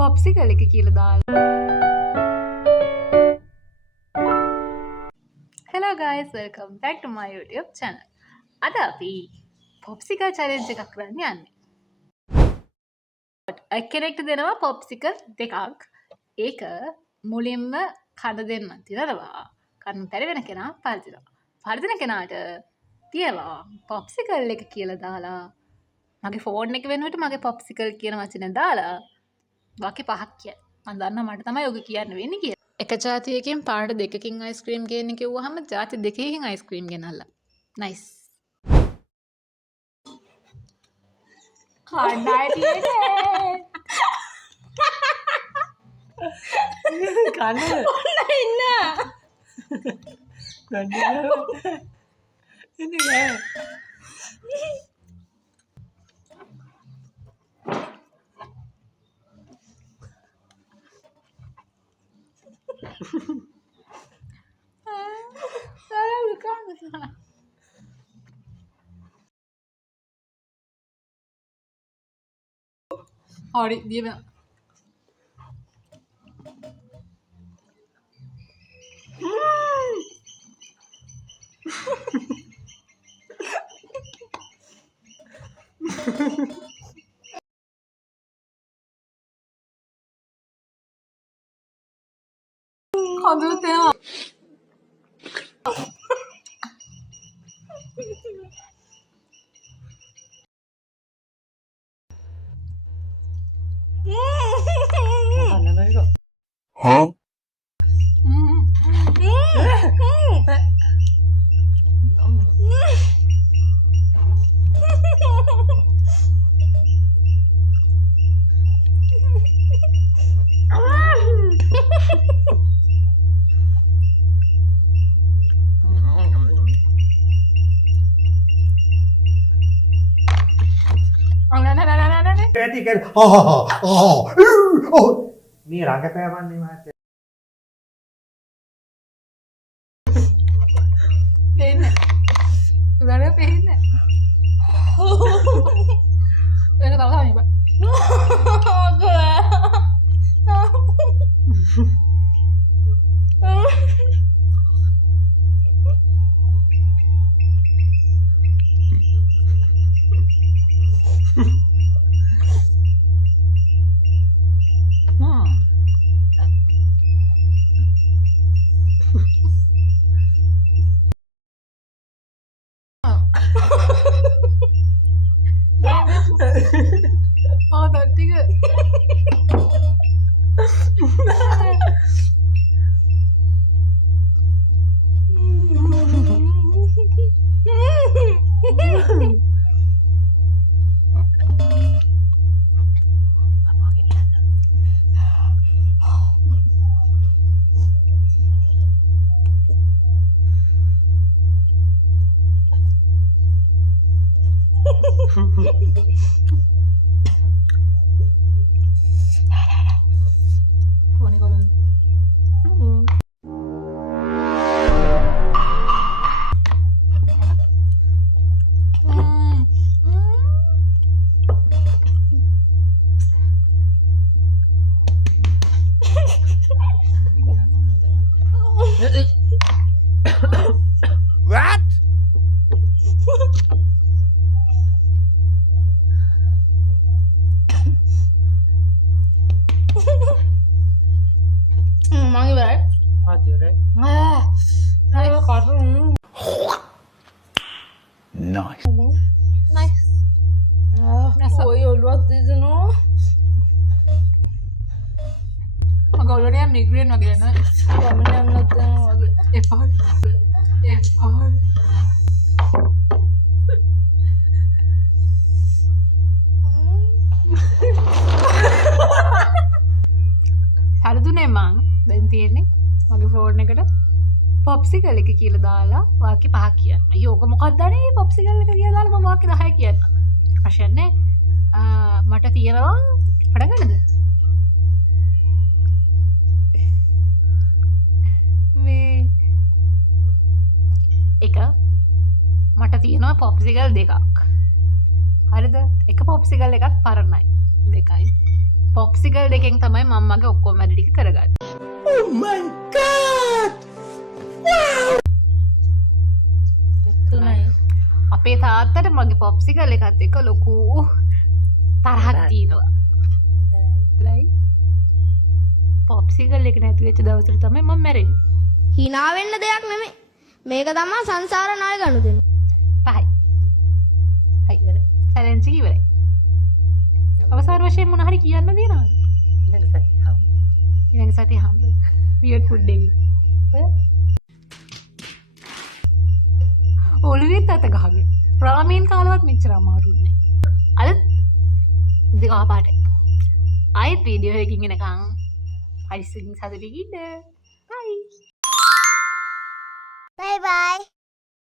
Popsicle එක කියලා දාලා. Hello guys, welcome back to my YouTube channel. අද අපි පොප්සිකල් challenge එකක් කරන්න යන්නේ. එක්කෙනෙක්ට දෙනවා පොප්සිකල් දෙකක්. ඒක මුලින්ම කඩ දෙන්න තියනවා. කන්න බැරි වෙන කෙනා පරදිනවා. පරදින කෙනාට තියලා පොප්සිකල් එක කියලා දාලා මගේ ෆෝන් එක වෙනුවට මගේ පොප්සිකල් කියන වචනේ දාලා වාක්‍ය පහක් කියන්න. මම දන්නවා මට තමයි ඔක කියන්න වෙන්නේ කියලා. එක ජාතියකින් පාට දෙකකින් අයිස්ක්‍රීම් ගේන්න කිව්වහම ජාති දෙකකින් අයිස්ක්‍රීම් ගෙනල්ලා. නයිස්. කණ්ඩායම් තියෙන්නේ. කන්න ඔන්න ඉන්න. ඉන්නේ හරි දියම කඳුළු තේනවා. Huh? ඇති කර මේ රඟපෑමන්නේ මහත්තයා පේන්නේ. උඩට පේන්නේ. ඒක තමයි බා. Tiga. What? Mang vậy? Mati right? Hai có Nice. nice. Ôi ôi luộc tí chứ nó. Mà gọi luôn em migraine mà kìa nó. Còn mình em nó tên mà kìa. Effort. Effort. හරිදුනේ මං දැන් තියෙන්නේ මගේ phone එකට popsicle එක කියලා දාලා වාක්‍ය පහක් කියන්න. අයියෝ ඔක මොකක්ද අනේ පොප්සිකල් එක කියලා දාලා මම වාක්‍ය 10 කියන්න. ප්‍රශ්න නැහැ. මට තියෙනවා පටන් ගන්නද? මේ එක මට තියෙනවා පොප්සිකල් දෙකක්. හරිද? එක පොප්සිකල් එකක් පරණයි. දෙකයි. පොප්සිකල් දෙකෙන් තමයි මම්මගේ ඔක්කොම වැඩ ටික කරගත්තේ. Oh my god! තුනයි. අපේ තාත්තට මගේ පොප්සිකල් එකත් එක්ක ලොකු තරහක් තියෙනවා. හොඳයි. පොප්සිකල් එක නැති වෙච්ච දවසට තමයි මම මැරෙන්නේ. hina වෙන්න දෙයක් නෙමෙයි. මේක තමයි සංසාර ණය ගනුදෙනු. පහයි. හයි ඉවරයි. චැලෙන්ජ් එක ඉවරයි. අවසාන වශයෙන් මොන හරි කියන්න දිනවද? ඊළඟ සතිය හම්බ. weird food day. ඔළුවෙත් අත ගහගෙන. රාමෙන් කාලවත් මෙච්චර අමාරු නෑ. අද දෙකා පාට. ආයෙත් වීඩියෝ එකකින් එනකන් හරිසින් සතුටින් ඉන්න. bye. bye bye.